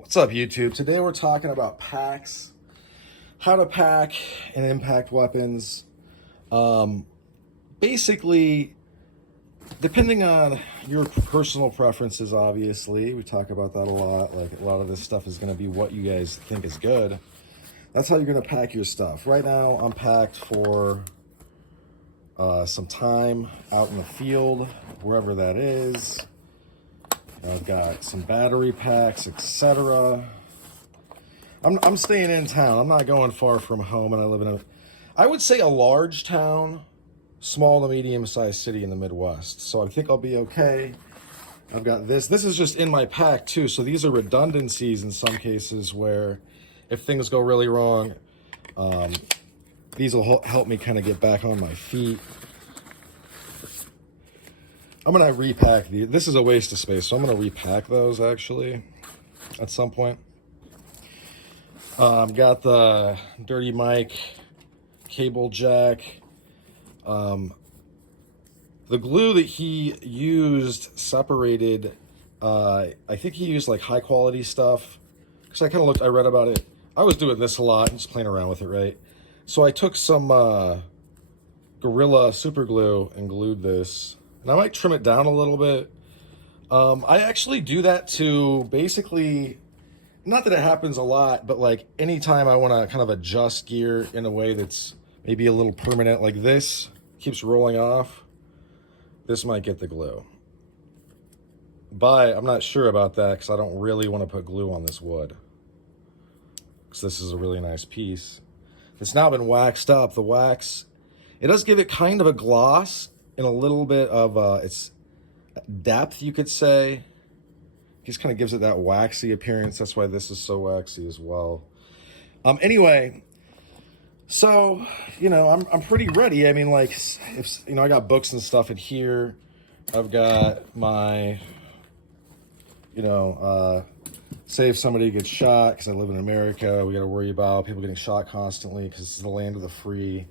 What's up, YouTube? Today we're talking about packs, how to pack and impact weapons. Basically, depending on your personal preferences, obviously, we talk about that a lot. Like, a lot of this stuff is going to be what you guys think is good. That's how you're going to pack your stuff. Right now, I'm packed for some time out in the field, wherever that is. I've got some battery packs, etc. I'm staying in town. I'm not going far from home, and I live in I would say a large town, small to medium-sized city in the Midwest. So I think I'll be okay. I've got this. This is just in my pack too. So these are redundancies in some cases where if things go really wrong, these will help me kind of get back on my feet. I'm going to repack these. This is a waste of space, so I'm going to repack those actually at some point. Got the Dirty Mike cable jack. The glue that he used separated, I think he used like high quality stuff. Because I read about it. I was doing this a lot, just playing around with it, right? So I took some Gorilla super glue and glued this. And I might trim it down a little bit. I actually do that to basically, not that it happens a lot, but like anytime I want to kind of adjust gear in a way that's maybe a little permanent, like this keeps rolling off, this might get the glue. But I'm not sure about that because I don't really want to put glue on this wood. Because this is a really nice piece. It's now been waxed up. The wax, it does give it kind of a gloss and a little bit of its depth, you could say. Just kind of gives it that waxy appearance. That's why this is so waxy as well. Anyway, so, I'm pretty ready. I mean, like, if, I got books and stuff in here. I've got my, say if somebody gets shot, because I live in America, we got to worry about people getting shot constantly because this is the land of the free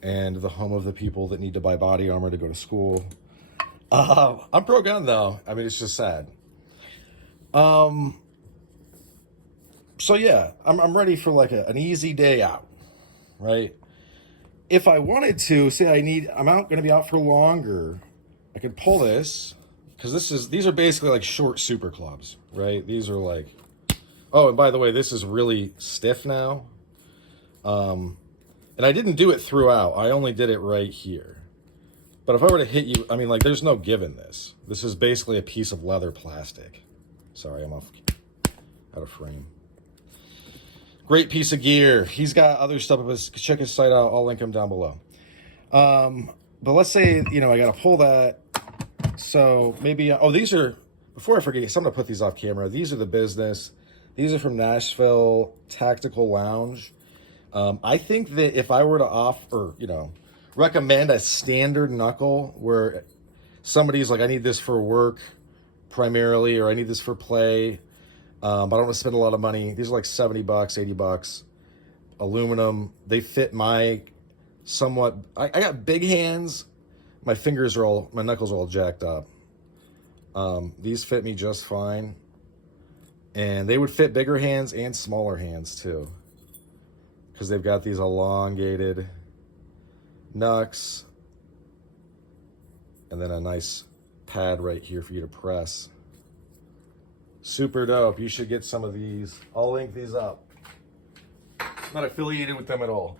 and the home of the people that need to buy body armor to go to school. I'm pro-gun, though. I mean, it's just sad. So, yeah, I'm ready for, like, an easy day out, right? If I wanted to, say I'm going to be out for longer, I could pull this, because these are basically, like, short super clubs, right? These are, like... Oh, and by the way, this is really stiff now. And I didn't do it throughout. I only did it right here. But if I were to hit you, I mean, like, there's no give in this. This is basically a piece of leather plastic. Sorry, I'm out of frame. Great piece of gear. He's got other stuff. Check his site out. I'll link him down below. But let's say, I got to pull that. So maybe, these are, before I forget, I'm going to put these off camera. These are the business. These are from Nashville Tactical Lounge. I think that if I were to offer, recommend a standard knuckle where somebody's like, I need this for work primarily, or I need this for play, but I don't want to spend a lot of money. These are like $70, $80. Aluminum. They fit my somewhat, I got big hands. My knuckles are all jacked up. These fit me just fine. And they would fit bigger hands and smaller hands too, because they've got these elongated knucks and then a nice pad right here for you to press. Super dope. You should get some of these. I'll link these up. I'm not affiliated with them at all.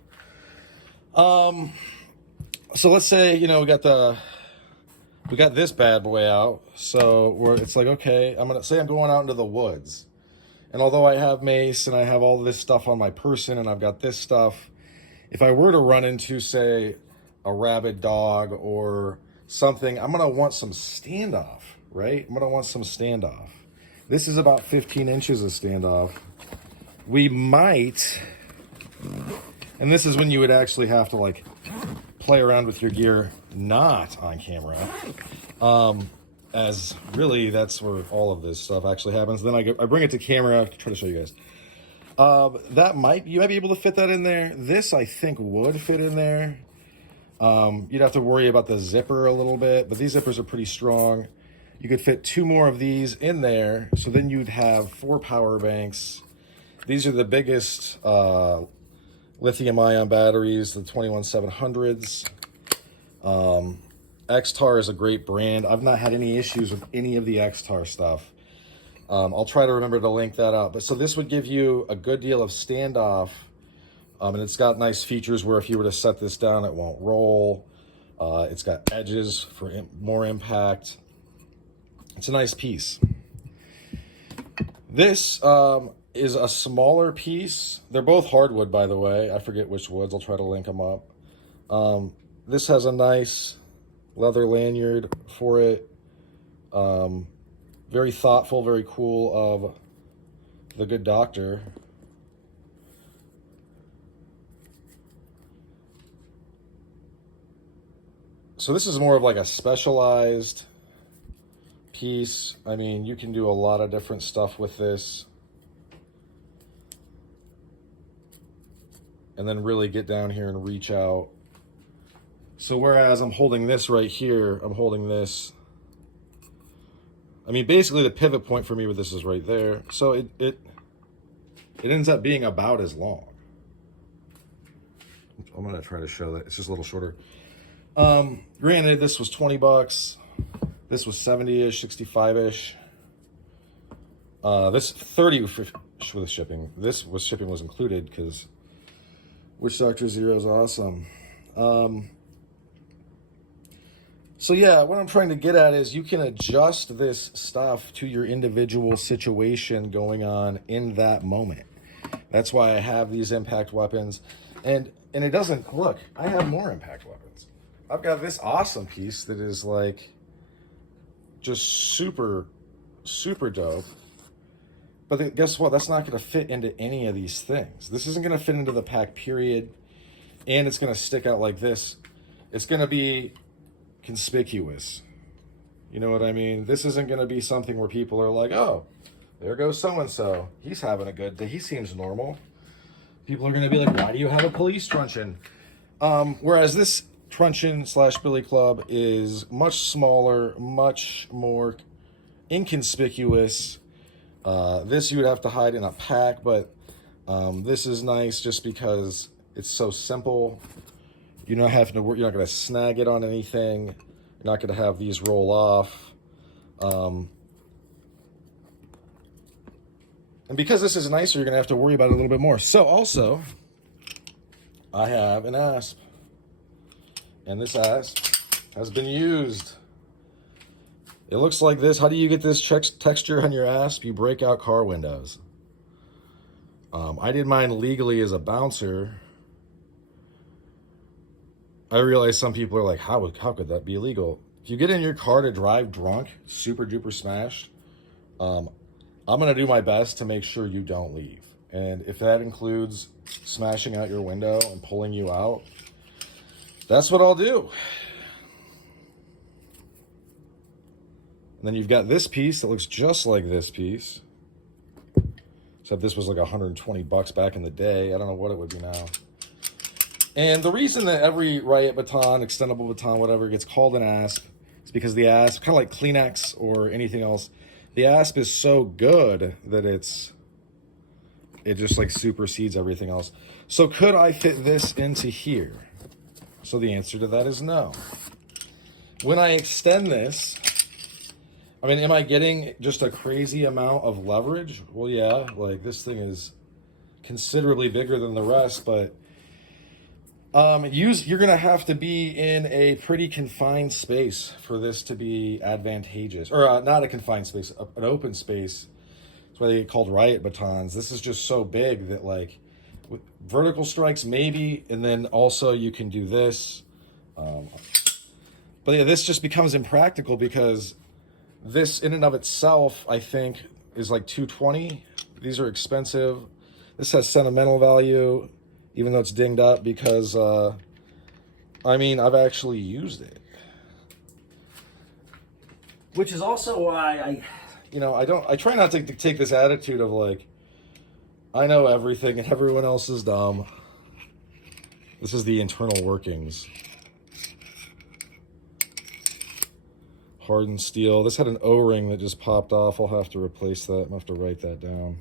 So let's say, we got this bad boy out. So it's like, okay, I'm going out into the woods. And although I have mace and I have all this stuff on my person and I've got this stuff, if I were to run into, say, a rabid dog or something, I'm going to want some standoff, right? I'm going to want some standoff. This is about 15 inches of standoff. We might, and this is when you would actually have to, like, play around with your gear not on camera. As really, that's where all of this stuff actually happens. Then I bring it to camera, try to show you guys. You might be able to fit that in there. This, I think, would fit in there. You'd have to worry about the zipper a little bit, but these zippers are pretty strong. You could fit 2 more of these in there, so then you'd have 4 power banks. These are the biggest lithium-ion batteries, the 21700s. Xtar is a great brand. I've not had any issues with any of the Xtar stuff. I'll try to remember to link that out. But so this would give you a good deal of standoff, and it's got nice features where if you were to set this down, it won't roll. It's got edges for more impact. It's a nice piece. This is a smaller piece. They're both hardwood, by the way. I forget which woods. I'll try to link them up. This has a nice leather lanyard for it. Very thoughtful, very cool of the good doctor. So this is more of like a specialized piece. I mean, you can do a lot of different stuff with this. And then really get down here and reach out. So whereas I'm holding this right here, I'm holding this. I mean, basically the pivot point for me with this is right there. So it ends up being about as long. I'm gonna try to show that. It's just a little shorter. Granted, this was 20 bucks. This was 70-ish, 65-ish. This 30 for the shipping. This was shipping was included because Witch Doctor Zero is awesome. So yeah, what I'm trying to get at is you can adjust this stuff to your individual situation going on in that moment. That's why I have these impact weapons. And it doesn't, look, I have more impact weapons. I've got this awesome piece that is like just super, super dope. But guess what? That's not going to fit into any of these things. This isn't going to fit into the pack, period. And it's going to stick out like this. It's going to be conspicuous. You know what I mean? This isn't going to be something where people are like, oh, there goes so-and-so. He's having a good day. He seems normal. People are going to be like, why do you have a police truncheon? Whereas this truncheon / billy club is much smaller, much more inconspicuous. This you would have to hide in a pack, but this is nice just because it's so simple. You're not having to work. You're not going to snag it on anything. You're not going to have these roll off. And because this is nicer, you're going to have to worry about it a little bit more. So also, I have an asp. And this asp has been used. It looks like this. How do you get this texture on your asp? You break out car windows. I did mine legally as a bouncer. I realize some people are like, how could that be illegal? If you get in your car to drive drunk, super duper smashed, I'm going to do my best to make sure you don't leave. And if that includes smashing out your window and pulling you out, that's what I'll do. And then you've got this piece that looks just like this piece. Except this was like 120 bucks back in the day. I don't know what it would be now. And the reason that every riot baton, extendable baton, whatever, gets called an asp is because the asp, kind of like Kleenex or anything else, the asp is so good that it just like supersedes everything else. So could I fit this into here? So the answer to that is no. When I extend this, I mean, am I getting just a crazy amount of leverage? Well, yeah, like this thing is considerably bigger than the rest, but you're going to have to be in a pretty confined space for this to be advantageous. Or not a confined space, an open space. That's why they get called riot batons. This is just so big that like with vertical strikes maybe, and then also you can do this. But yeah, this just becomes impractical because this in and of itself, I think, is like $220. These are expensive. This has sentimental value, even though it's dinged up because, I mean, I've actually used it. Which is also why I try not to take this attitude of like, I know everything and everyone else is dumb. This is the internal workings. hardened steel. This had an O-ring that just popped off. I'll have to replace that. I'll have to write that down.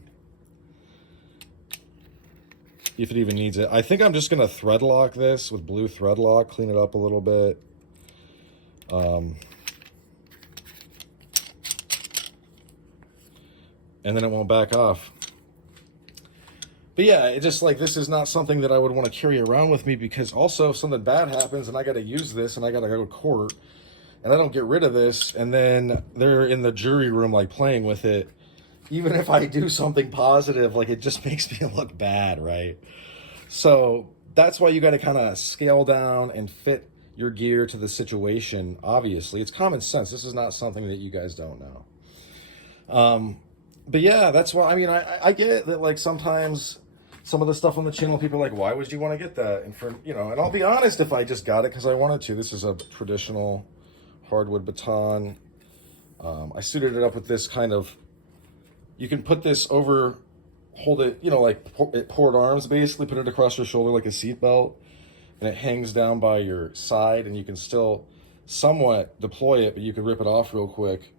If it even needs it. I think I'm just going to thread lock this with blue thread lock, clean it up a little bit. And then it won't back off. But yeah, it just like, this is not something that I would want to carry around with me, because also if something bad happens and I got to use this and I got to go to court and I don't get rid of this, and then they're in the jury room like playing with it, even if I do something positive, like it just makes me look bad, right? So that's why you got to kind of scale down and fit your gear to the situation. Obviously, it's common sense. This is not something that you guys don't know. But yeah, that's why, I mean, I get that, like, sometimes some of the stuff on the channel, people are like, why would you want to get that? And for, you know, and I'll be honest, if I just got it because I wanted to. This is a traditional hardwood baton. I suited it up with this kind of, you can put this over, hold it, you know, like at port arms, basically, put it across your shoulder like a seat belt, and it hangs down by your side, and you can still somewhat deploy it, but you could rip it off real quick.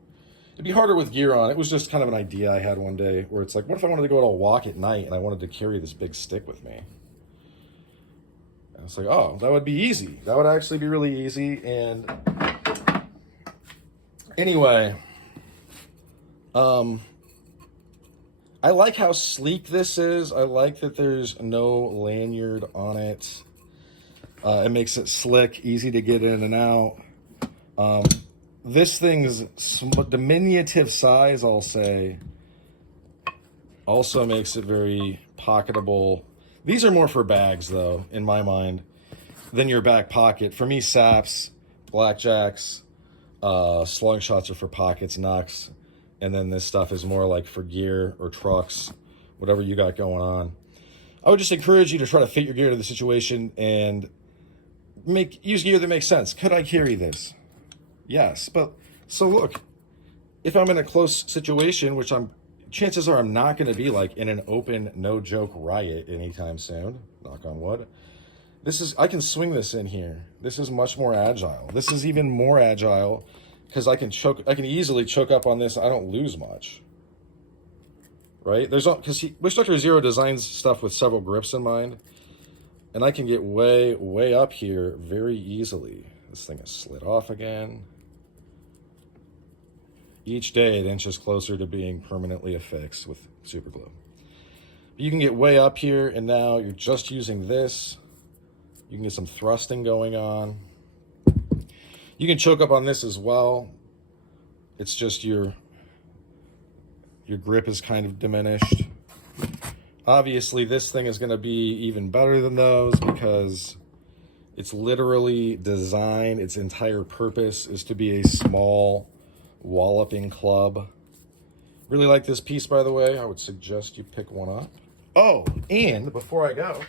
It'd be harder with gear on. It was just kind of an idea I had one day where it's like, what if I wanted to go on a walk at night and I wanted to carry this big stick with me? And it's like, oh, that would be easy. That would actually be really easy. And anyway, I like how sleek this is. I like that there's no lanyard on it. It makes it slick, easy to get in and out. This thing's diminutive size, I'll say, also makes it very pocketable. These are more for bags, though, in my mind, than your back pocket. For me, saps, blackjacks, slingshots are for pockets, knucks, and then this stuff is more like for gear or trucks, whatever you got going on. I would just encourage you to try to fit your gear to the situation and use gear that makes sense. Could I carry this? Yes, but so look, if I'm in a close situation, which chances are I'm not going to be like in an open, no joke riot anytime soon, knock on wood. I can swing this in here. This is much more agile. This is even more agile because I can easily choke up on this. I don't lose much, right? Because Wishductor Zero designs stuff with several grips in mind, and I can get way, way up here very easily. This thing is slid off again. Each day it inches closer to being permanently affixed with super glue. You can get way up here, and now you're just using this. You can get some thrusting going on. You can choke up on this as well. It's just your grip is kind of diminished. Obviously, this thing is going to be even better than those because it's literally designed, its entire purpose is to be a small walloping club. Really like this piece, by the way. I would suggest you pick one up. Oh, and before I go,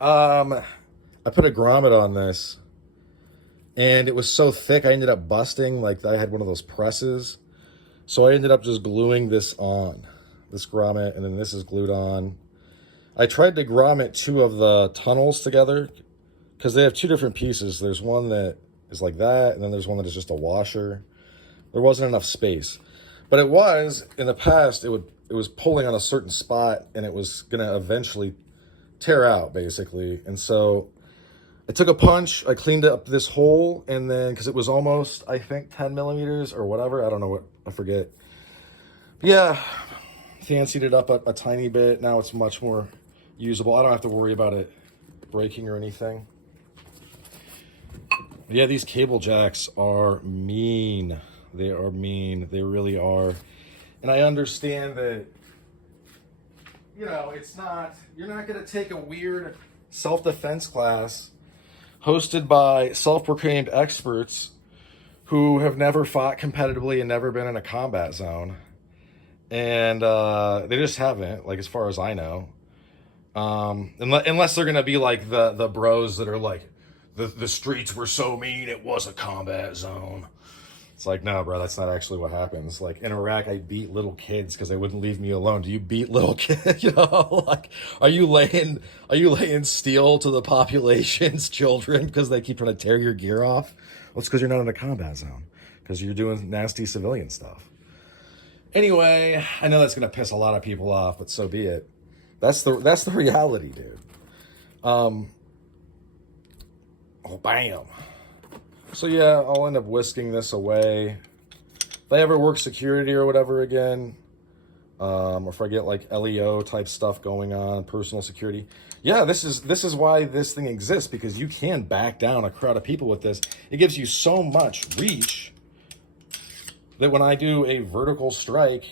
I put a grommet on this, and it was so thick I ended up busting. Like, I had one of those presses, so I ended up just gluing this on, this grommet, and then this is glued on. I tried to grommet two of the tunnels together because they have two different pieces. There's one that is like that, and then there's one that is just a washer. There wasn't enough space, but it was in the past. It was pulling on a certain spot, and it was gonna eventually tear out, basically. And so I took a punch, I cleaned up this hole, and then because it was almost, I think, 10 millimeters or whatever, I don't know what, I forget. But yeah, fancied it up a tiny bit. Now it's much more usable. I don't have to worry about it breaking or anything. But yeah, these cable jacks are mean. They are mean. They really are. And I understand that, you know, you're not going to take a weird self-defense class hosted by self-proclaimed experts who have never fought competitively and never been in a combat zone. And they just haven't, like, as far as I know. Unless they're going to be like the bros that are like, the streets were so mean it was a combat zone. It's like, no, bro, that's not actually what happens. Like in Iraq, I beat little kids because they wouldn't leave me alone. Do you beat little kids? You know, like, are you laying steel to the population's children because they keep trying to tear your gear off? Well, it's because you're not in a combat zone, because you're doing nasty civilian stuff. Anyway, I know that's gonna piss a lot of people off, but so be it. That's the reality, dude. Oh, bam. So yeah, I'll end up whisking this away. If I ever work security or whatever again, or if I get like LEO type stuff going on, personal security, yeah, this is why this thing exists, because you can back down a crowd of people with this. It gives you so much reach that when I do a vertical strike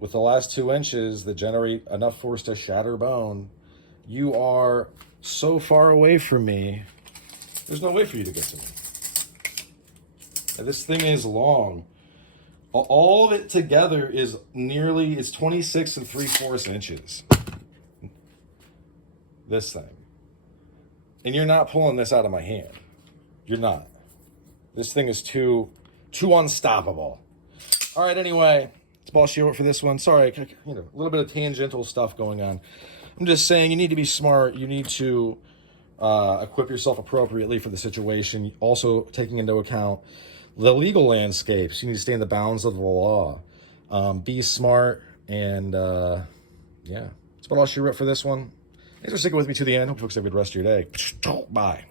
with the last 2 inches that generate enough force to shatter bone, you are so far away from me, there's no way for you to get to me. This thing is long. All of it together is it's 26 3/4 inches. This thing. And you're not pulling this out of my hand. You're not. This thing is too unstoppable. All right, anyway, it's ball short for this one. Sorry, a little bit of tangential stuff going on. I'm just saying you need to be smart. You need to equip yourself appropriately for the situation. Also taking into account the legal landscapes. You need to stay in the bounds of the law. Be smart, and yeah. That's about all she wrote for this one. Thanks for sticking with me to the end. Hope you folks have a good rest of your day. Bye.